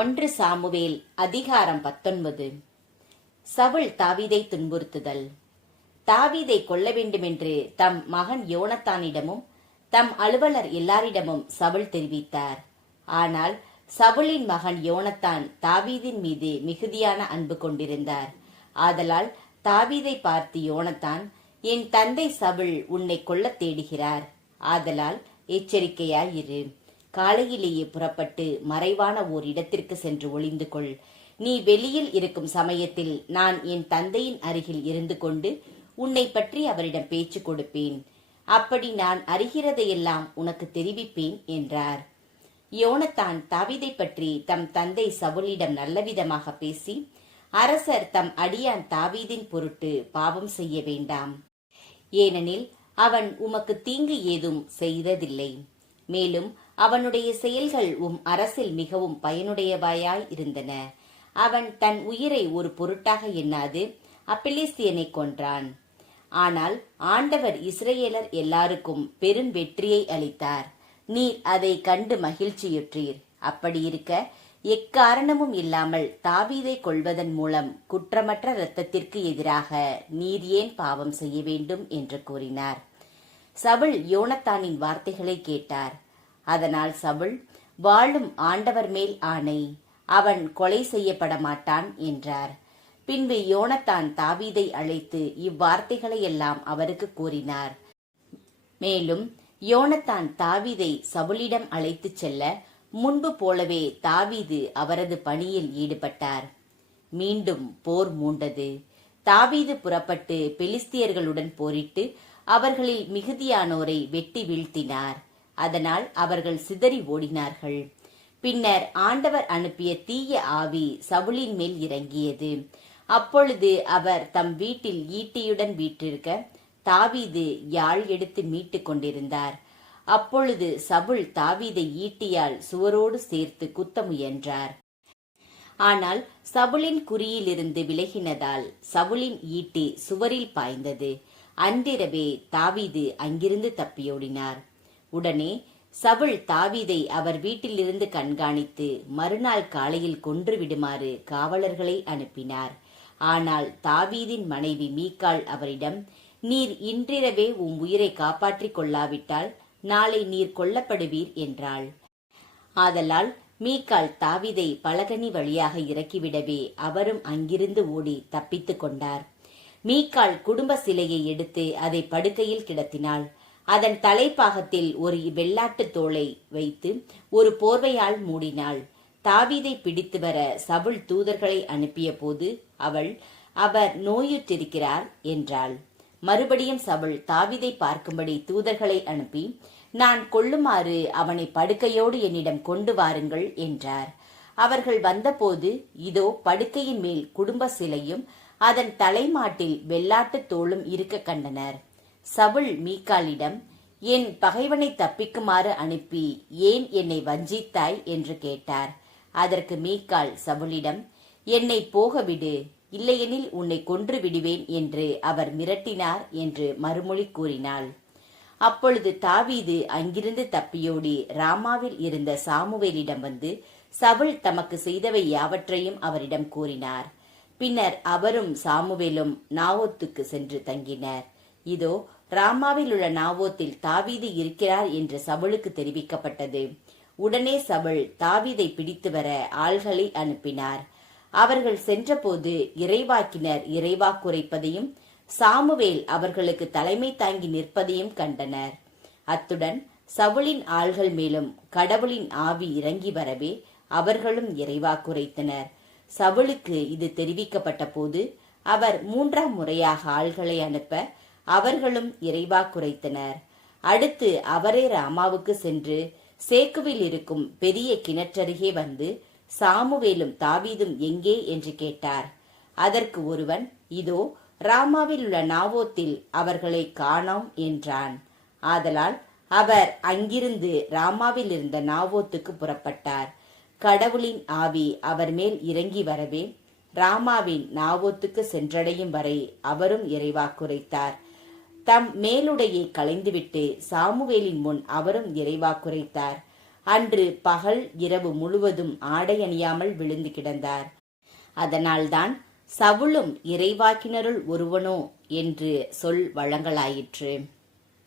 1 Samuel அதிகாரம் 19. சவுல் தாவீதை துன்புறுத்துதல். தாவீதை கொல்ல வேண்டுமென்று தம் மகன் யோனத்தானிடமும் தம் அலுவலர் எல்லாரிடமும் சவுல் தெரிவித்தார். ஆனால் சவுலின் மகன் யோனத்தான் தாவீதின் மீது மிகுதியான அன்பு கொண்டிருந்தார். ஆதலால் தாவீதை பார்த்து யோனத்தான், என் தந்தை சவுல் உன்னை கொல்லத் தேடுகிறார். ஆதலால் எச்சரிக்கையாயிரு. காலையிலேயே புறப்பட்டு மறைவான ஓர் இடத்திற்கு சென்று ஒளிந்து கொள். நீ வெளியில் இருக்கும் சமயத்தில் நான் என் தந்தையின் அருகில் இருந்து கொண்டு உன்னை பற்றி அவரிடம் பேச்சு கொடுப்பேன். அப்படி நான் அறிகிறதையெல்லாம் உனக்கு தெரிவிப்பேன் என்றார். யோனத்தான் தாவீதை பற்றி தம் தந்தை சவுலிடம் நல்லவிதமாக பேசி, அரசர் தம் அடியான் தாவீதின் பொருட்டு பாவம் செய்ய வேண்டாம், ஏனெனில் அவன் உமக்கு தீங்கு ஏதும் செய்ததில்லை. மேலும் அவனுடைய செயல்கள் அரசில் மிகவும் பயனுடையவாயாய் இருந்தன. அவன் தன் உயிரை ஒரு பொருட்டாக எண்ணாது அப்பெலிஸ்தியனை கொன்றான். ஆனால் ஆண்டவர் இஸ்ரவேலர் எல்லாருக்கும் பெரும் வெற்றியை அளித்தார். நீர் அதை கண்டு மகிழ்ச்சியுற்றீர். அப்படியிருக்க எக்காரணமும் இல்லாமல் தாவீதை கொல்வதன் மூலம் குற்றமற்ற இரத்தத்திற்கு எதிராக நீர் ஏன் பாவம் செய்ய வேண்டும் என்று கூறினார். சவுல் யோனத்தானின் வார்த்தைகளை கேட்டார். அதனால் சவுல், வாழும் ஆண்டவர் மேல் ஆணை, அவன் கொலை செய்யப்பட மாட்டான் என்றார். பின்பு யோனத்தான் தாவீதை அழைத்து இவ்வார்த்தைகளையெல்லாம் அவருக்கு கூறினார். மேலும் யோனத்தான் தாவீதை சவுலிடம் அழைத்துச் செல்ல முன்பு போலவே தாவீது அவரது பணியில் ஈடுபட்டார். மீண்டும் போர் மூண்டது. தாவீது புறப்பட்டு பெலிஸ்தியர்களுடன் போரிட்டு அவர்களில் மிகுதியானோரை வெட்டி வீழ்த்தினார். அதனால் அவர்கள் சிதறி ஓடினார்கள். பின்னர் ஆண்டவர் அனுப்பிய தீய ஆவி சவுலின் மேல் இறங்கியது. அப்பொழுது அவர் தம் வீட்டில் ஈட்டியுடன் வீற்றிருக்க தாவீது யாழ் எடுத்து மீட்டு கொண்டிருந்தார். அப்பொழுது சவுல் தாவீதை ஈட்டியால் சுவரோடு சேர்த்து குத்த முயன்றார். ஆனால் சவுலின் குறியிலிருந்து விலகினதால் சவுலின் ஈட்டி சுவரில் பாய்ந்தது. அன்றிரவே தாவீது அங்கிருந்து தப்பியோடினார். உடனே சவுல் தாவீதை அவர் வீட்டிலிருந்து கண்காணித்து மறுநாள் காலையில் கொன்று விடுமாறு காவலர்களை அனுப்பினார். ஆனால் தாவீதின் மனைவி மீகாள் அவரிடம், நீர் இன்றிரவே உயிரை காப்பாற்றிக் கொள்ளாவிட்டால் நாளை நீர் கொல்லப்படுவீர் என்றாள். ஆதலால் மீகாள் தாவீதை பலகனி வழியாக இறக்கிவிடவே அவரும் அங்கிருந்து ஓடி தப்பித்துக் கொண்டார். மீகாள் குடும்ப சிலையை எடுத்து அதை படுக்கையில் கிடத்தினாள். அதன் தலைப்பாகத்தில் ஒரு வெள்ளாட்டு தோலை வைத்து ஒரு போர்வையால் மூடினாள். தாவீதை பிடித்து வர சவுல் தூதர்களை அனுப்பிய போது அவர் நோயுற்றிருக்கிறார் என்றாள். மறுபடியும் சவுல் தாவீதை பார்க்கும்படி தூதர்களை அனுப்பி, நான் கொல்லுமாறு அவனை படுக்கையோடு என்னிடம் கொண்டு வாருங்கள் என்றார். அவர்கள் வந்தபோது இதோ படுக்கையின் மேல் குடும்ப சிலையும் அதன் தலைமாட்டில் வெள்ளாட்டு தோளும் இருக்க கண்டனர். சவுல் மீகாளிடம், என் பகைவனை தப்பிக்குமாறு அனுப்பி ஏன் என்னை வஞ்சித்தாய் என்று கேட்டார். அதற்கு மீகாள் சவுலிடம், என்னை போகவிடு, இல்லையெனில் உன்னை கொன்று விடுவேன் என்று அவர் மிரட்டினார் என்று மறுமொழி கூறினாள். அப்பொழுது தாவீது அங்கிருந்து தப்பியோடி ராமாவில் இருந்த சாமுவேலிடம் வந்து சவுல் தமக்கு செய்தவை யாவற்றையும் அவரிடம் கூறினார். பின்னர் அவரும் சாமுவேலும் நாவோத்துக்கு சென்று தங்கினர். இதோ ராமாவில் உள்ள நாவோத்தில் தாவீது இருக்கிறார் என்று சவுலுக்கு தெரிவிக்கப்பட்டது. உடனே சவுல் தாவீதை பிடித்து வர ஆள்களை அனுப்பினார். அவர்கள் சென்றபோது இறைவாக்கினர் இறைவாக்குரைப்பதையும் சாமுவேல் அவர்களுக்கு தலைமை தாங்கி நிற்பதையும் கண்டனர். அத்துடன் சவுலின் ஆள்கள் மேலும் கடவுளின் ஆவி இறங்கி வரவே அவர்களும் இறைவாக்குரைத்தனர். சவுலுக்கு இது தெரிவிக்கப்பட்ட போது அவர் 3ஆம் முறையாக ஆள்களை அனுப்ப அவர்களும் இறைவாக்குரைத்தனர். அடுத்து அவரே ராமாவுக்கு சென்று சேக்குவில் இருக்கும் பெரிய கிணற்றருகே வந்து, சாமுவேலும் தாவீதும் எங்கே என்று கேட்டார். அதற்கு ஒருவன், இதோ ராமாவில் உள்ள நாவோத்தில் அவர்களை காணோம் என்றான். ஆதலால் அவர் அங்கிருந்து ராமாவில் இருந்த நாவோத்துக்கு புறப்பட்டார். கடவுளின் ஆவி அவர் மேல் இறங்கி வரவே ராமாவின் நாவோத்துக்கு சென்றடையும் வரை அவரும் இறைவாக்குரைத்தார். தம் மேலுடையை களைந்துவிட்டு சாமுவேலின் முன் அவரும் இறைவாக்குரைத்தார். அன்று பகல் இரவு முழுவதும் ஆடை அணியாமல் விழுந்து கிடந்தார். அதனால்தான் சவுலும் இறைவாக்கினருள் ஒருவனோ என்று சொல் வழங்கலாயிற்று.